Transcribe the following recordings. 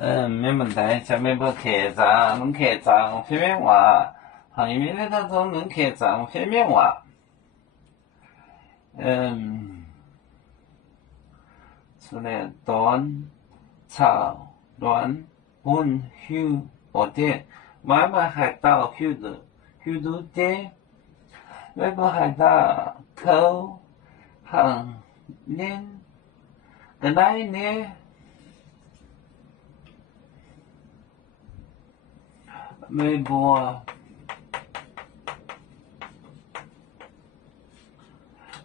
没问题，下面不客栈，能客栈方面话，行业里头都能客栈方面话，除了短、长、短、本、休、或者，慢慢还到休的的，微博还到口、行、年，个哪一年？微博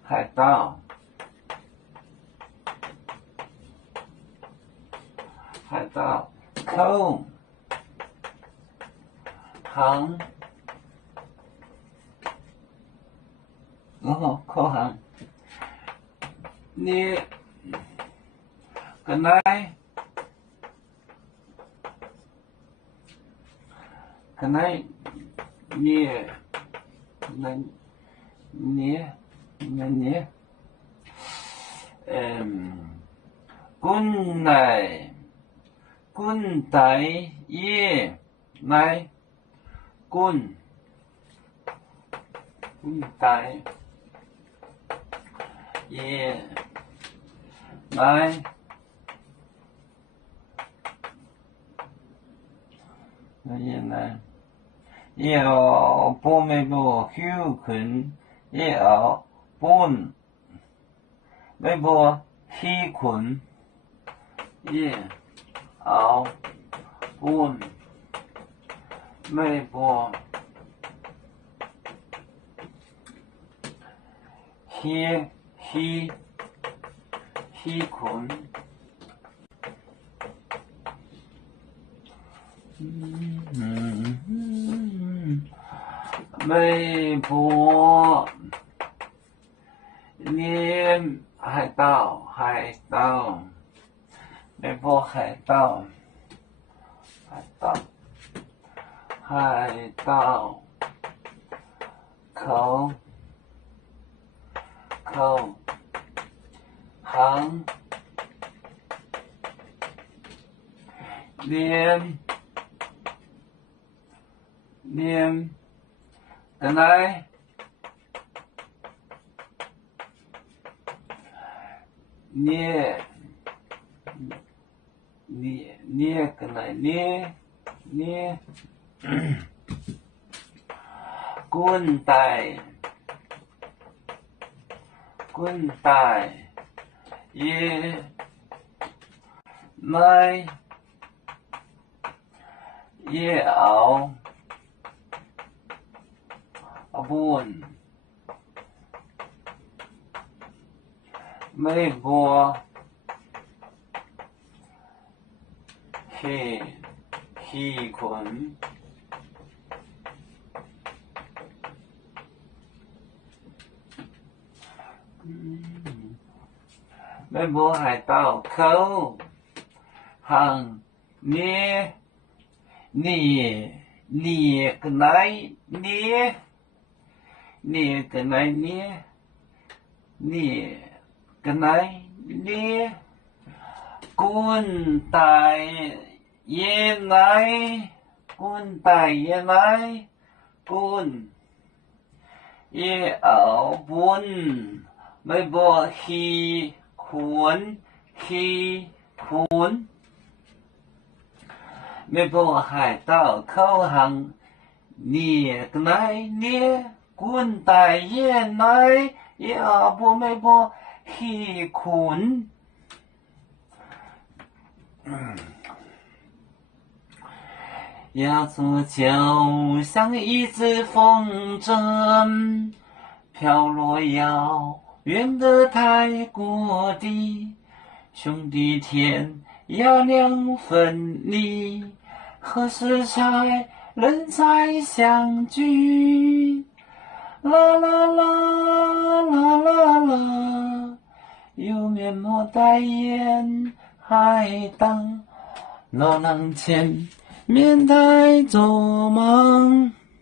海盗，口行，然后口行，你个奶你滚带也来滚带也来，也来，也要半暝不休困，也要半暝不起困，也要半暝不起困。微博连海盗，微博海盗，口行连个来捏个来捏滚带也来也熬本微博起困，微博海盗口行捏个来捏个来捏个来捏滚带也来滚也熬本微博起困微博海盗口行捏个来捏滚带也来也熬本微博起困。亚洲就像一只风筝，飘落遥远的泰国地，兄弟天涯两分离，何时才能再相聚？啦啦啦啦啦啦，有面膜代言海盗，罗浪前面带做梦。